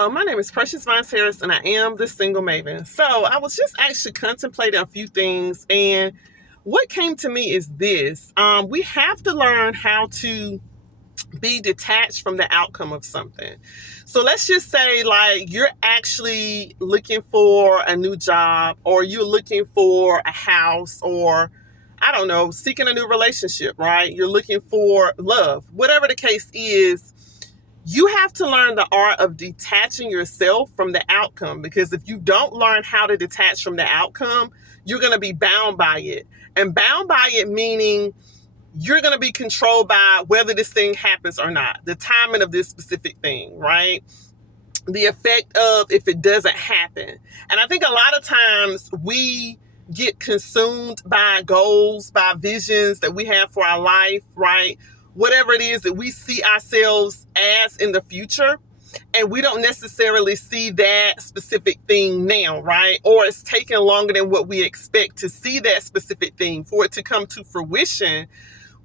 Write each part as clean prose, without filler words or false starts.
Hello, my name is Precious Vines Harris, and I am the single maven. So I was just actually contemplating a few things, and what came to me is this. We have to learn how to be detached from the outcome of something. So let's just say, like, you're actually looking for a new job, or you're looking for a house, or I don't know, seeking a new relationship, right? You're looking for love. Whatever the case is, you have to learn the art of detaching yourself from the outcome, because if you don't learn how to detach from the outcome, you're going to be bound by it. And bound by it meaning you're going to be controlled by whether this thing happens or not, the timing of this specific thing, right? The effect of if it doesn't happen. And I think a lot of times we get consumed by goals, by visions that we have for our life, right? Whatever it is that we see ourselves as in the future, and we don't necessarily see that specific thing now, right? Or it's taking longer than what we expect to see that specific thing for it to come to fruition.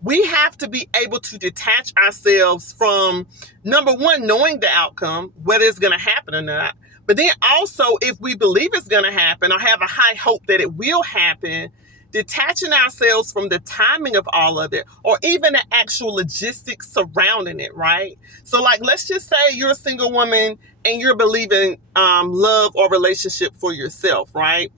We have to be able to detach ourselves from, number one, knowing the outcome, whether it's going to happen or not. But then also, if we believe it's going to happen or have a high hope that it will happen, detaching ourselves from the timing of all of it, or even the actual logistics surrounding it, right? So, like, let's just say you're a single woman and you're believing love or relationship for yourself, right?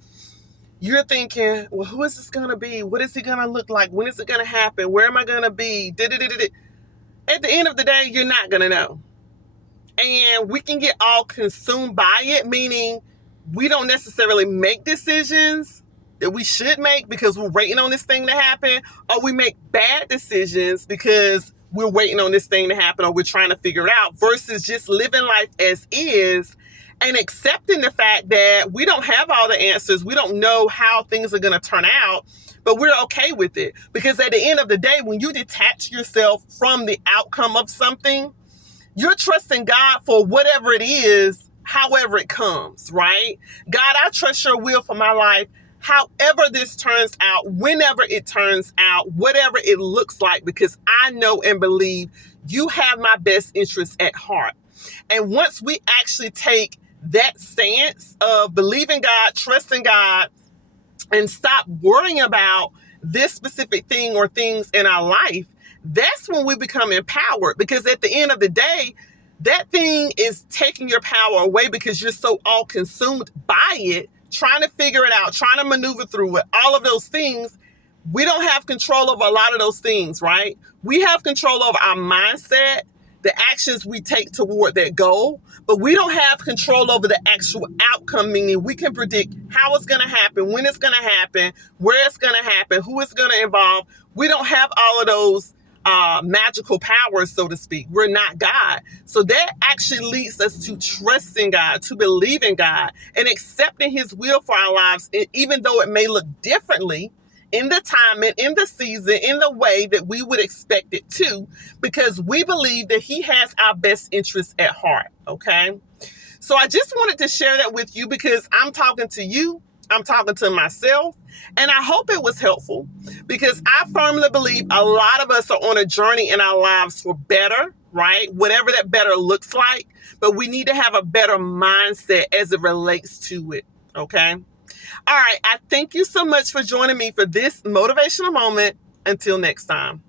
You're thinking, well, who is this going to be? What is he going to look like? When is it going to happen? Where am I going to be? At the end of the day, you're not going to know. And we can get all consumed by it, meaning we don't necessarily make decisions that we should make because we're waiting on this thing to happen, or we make bad decisions because we're waiting on this thing to happen, or we're trying to figure it out, versus just living life as is and accepting the fact that we don't have all the answers. We don't know how things are going to turn out, but we're okay with it. Because at the end of the day, when you detach yourself from the outcome of something, you're trusting God for whatever it is, however it comes, right? God, I trust your will for my life, however this turns out, whenever it turns out, whatever it looks like, because I know and believe you have my best interests at heart. And once we actually take that stance of believing God, trusting God, and stop worrying about this specific thing or things in our life, that's when we become empowered. Because at the end of the day, that thing is taking your power away because you're so all consumed by it, trying to figure it out, trying to maneuver through it, all of those things. We don't have control over a lot of those things, right? We have control over our mindset, the actions we take toward that goal, but we don't have control over the actual outcome, meaning we can predict how it's going to happen, when it's going to happen, where it's going to happen, who it's going to involve. We don't have all of those magical powers, so to speak. We're not God. So that actually leads us to trusting God, to believing God, and accepting his will for our lives, even though it may look differently in the timing, in the season, in the way that we would expect it to, because we believe that he has our best interests at heart, okay? So I just wanted to share that with you because I'm talking to you, I'm talking to myself, and I hope it was helpful, because I firmly believe a lot of us are on a journey in our lives for better, right? Whatever that better looks like, but we need to have a better mindset as it relates to it, okay? All right, I thank you so much for joining me for this motivational moment. Until next time.